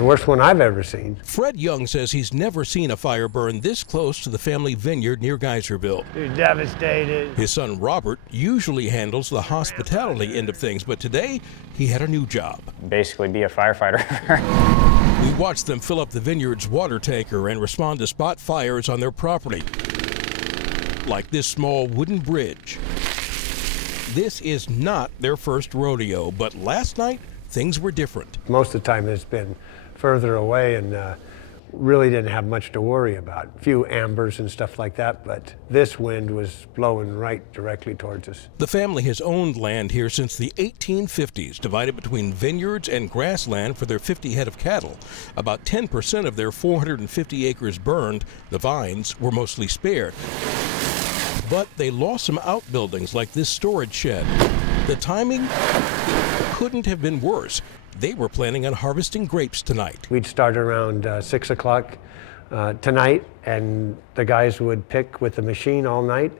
The worst one I've ever seen. Fred Young says he's never seen a fire burn this close to the family vineyard near Geyserville. You're devastated. His son Robert usually handles the hospitality end of things, but today he had a new job. Basically be a firefighter. We watched them fill up the vineyard's water tanker and respond to spot fires on their property, like this small wooden bridge. This is not their first rodeo, but last night things were different. Most of the time it's been further away and really didn't have much to worry about. A few ambers and stuff like that, but this wind was blowing right directly towards us. The family has owned land here since the 1850s, divided between vineyards and grassland for their 50 head of cattle. About 10% of their 450 acres burned. The vines were mostly spared. But they lost some outbuildings like this storage shed. The timing couldn't have been worse. They were planning on harvesting grapes tonight. We'd start around 6 o'clock tonight, and the guys would pick with the machine all night,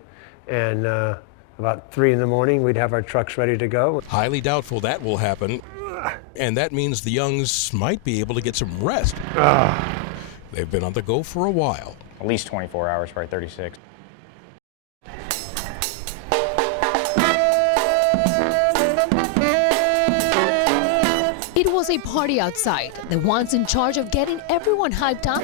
and about 3 in the morning we'd have our trucks ready to go. Highly doubtful that will happen, and that means the Youngs might be able to get some rest. They've been on the go for a while. At least 24 hours, probably 36. It was a party outside. The ones in charge of getting everyone hyped up,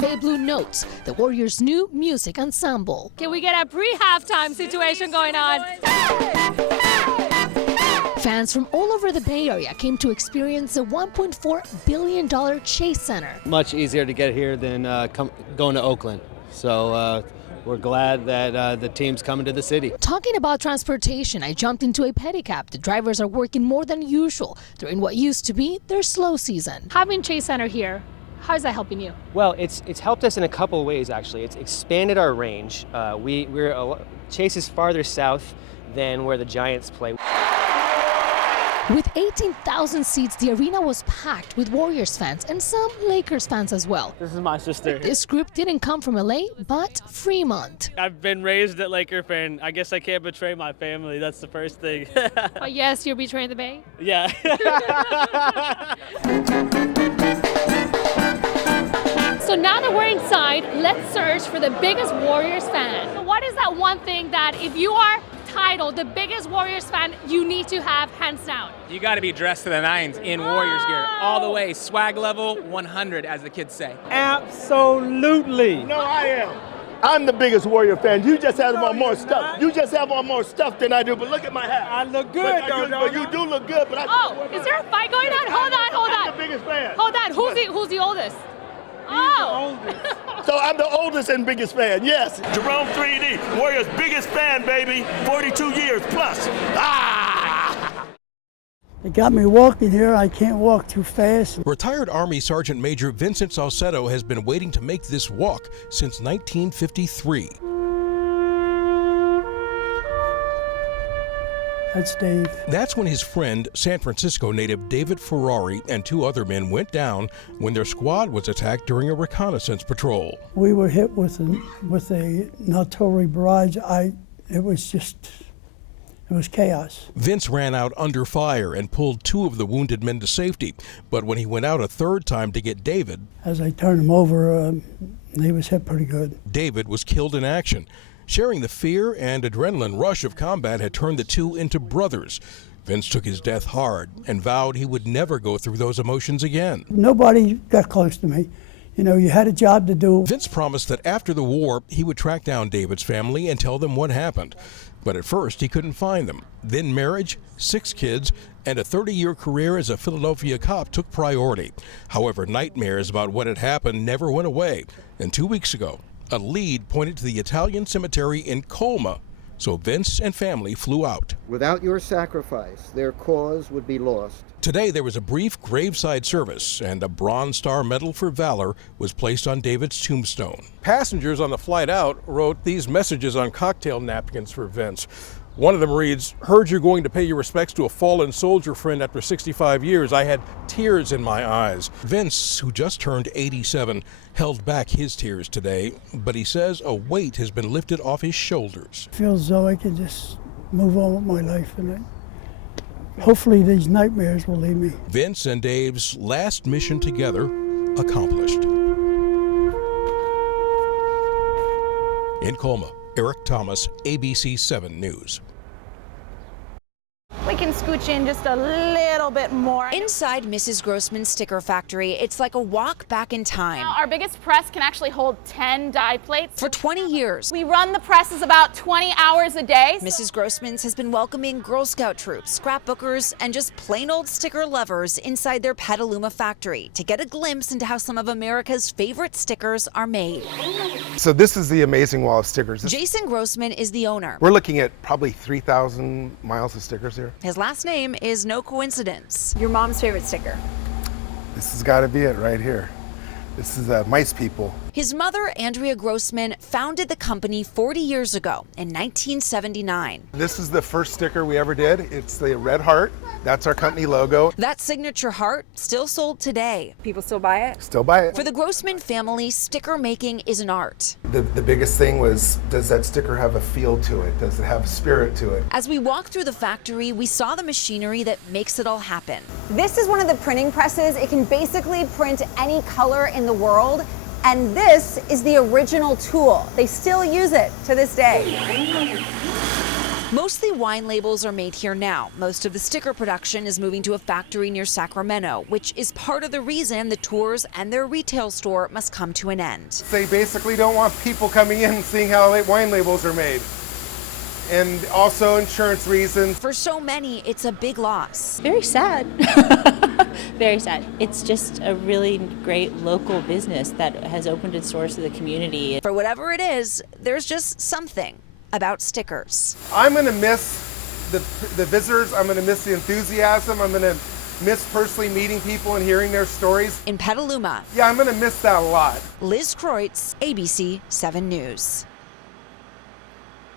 Bay Blue Notes, the Warriors' new music ensemble. Can we get a pre-halftime situation going on? Fans from all over the Bay Area came to experience the $1.4 billion Chase Center. Much easier to get here than going to Oakland. So we're glad that the team's coming to the city. Talking about transportation, I jumped into a pedicab. The drivers are working more than usual during what used to be their slow season. Having Chase Center here, how's that helping you? Well, it's helped us in a couple of ways, actually. It's expanded our range. Chase is farther south than where the Giants play. With 18,000 seats, the arena was packed with Warriors fans and some Lakers fans as well. This is my sister. This group didn't come from LA, but Fremont. I've been raised a Laker fan. I guess I can't betray my family. That's the first thing. Oh, yes, you're betraying the Bay? Yeah. So now that we're inside, let's search for the biggest Warriors fan. So what is that one thing that if you are titled the biggest Warriors fan, you need to have hands down? You got to be dressed to the nines in Warriors gear, all the way, swag level 100, as the kids say. Absolutely. No, I am. I'm the biggest Warrior fan. You just have on more stuff. You just have on more stuff than I do, but look at my hat. I look good, but you do look good. But is there a fight going on? Hold on. I'm the biggest fan. Hold on, who's the oldest? So I'm the oldest and biggest fan, yes. Jerome 3D, Warriors' biggest fan, baby. 42 years plus. It got me walking here. I can't walk too fast. Retired Army Sergeant Major Vincent Salcedo has been waiting to make this walk since 1953. That's Dave. That's when his friend, San Francisco native David Ferrari, and 2 other men went down when their squad was attacked during a reconnaissance patrol. We were hit with a artillery barrage. It was chaos. Vince ran out under fire and pulled 2 of the wounded men to safety. But when he went out a 3rd time to get David, as I turned him over, he was hit pretty good. David was killed in action. Sharing the fear and adrenaline rush of combat had turned the 2 into brothers. Vince took his death hard and vowed he would never go through those emotions again. Nobody got close to me. You know, you had a job to do. Vince promised that after the war, he would track down David's family and tell them what happened. But at first, he couldn't find them. Then marriage, 6 kids, and a 30-year career as a Philadelphia cop took priority. However, nightmares about what had happened never went away. And 2 weeks ago, a lead pointed to the Italian cemetery in Colma, so Vince and family flew out. Without your sacrifice, their cause would be lost. Today there was a brief graveside service, and a Bronze Star Medal for Valor was placed on David's tombstone. Passengers on the flight out wrote these messages on cocktail napkins for Vince. One of them reads, "Heard you're going to pay your respects to a fallen soldier friend after 65 years. I had tears in my eyes." Vince, who just turned 87, held back his tears today, but he says a weight has been lifted off his shoulders. It feels as though I can just move on with my life, and hopefully these nightmares will leave me. Vince and Dave's last mission together accomplished. In Colma, Eric Thomas, ABC 7 News. We can scooch in just a little bit more. Inside Mrs. Grossman's sticker factory, it's like a walk back in time. Now, our biggest press can actually hold 10 die plates. For 20 years, We run the presses about 20 hours a day. Mrs. Grossman's has been welcoming Girl Scout troops, scrapbookers, and just plain old sticker lovers inside their Petaluma factory to get a glimpse into how some of America's favorite stickers are made. So this is the amazing wall of stickers. Jason Grossman is the owner. We're looking at probably 3,000 miles of stickers here. His last name is no coincidence. Your mom's favorite sticker. This has got to be it right here. This is Mice People. His mother, Andrea Grossman, founded the company 40 years ago in 1979. This is the first sticker we ever did. It's the red heart. That's our company logo. That signature heart still sold today. People still buy it? Still buy it. For the Grossman family, sticker making is an art. The biggest thing was, does that sticker have a feel to it? Does it have spirit to it? As we walked through the factory, we saw the machinery that makes it all happen. This is one of the printing presses. It can basically print any color in the world. And this is the original tool. They still use it to this day. Mostly wine labels are made here now. Most of the sticker production is moving to a factory near Sacramento, which is part of the reason the tours and their retail store must come to an end. They basically don't want people coming in and seeing how wine labels are made. And also insurance reasons. For so many, it's a big loss. Very sad. Very sad. It's just a really great local business that has opened its doors to the community. For whatever it is, there's just something about stickers. I'm going to miss the visitors. I'm going to miss the enthusiasm. I'm going to miss personally meeting people and hearing their stories. In Petaluma. Yeah, I'm going to miss that a lot. Liz Kreutz, ABC 7 News.